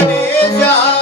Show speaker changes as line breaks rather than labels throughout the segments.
जाने जा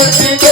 esse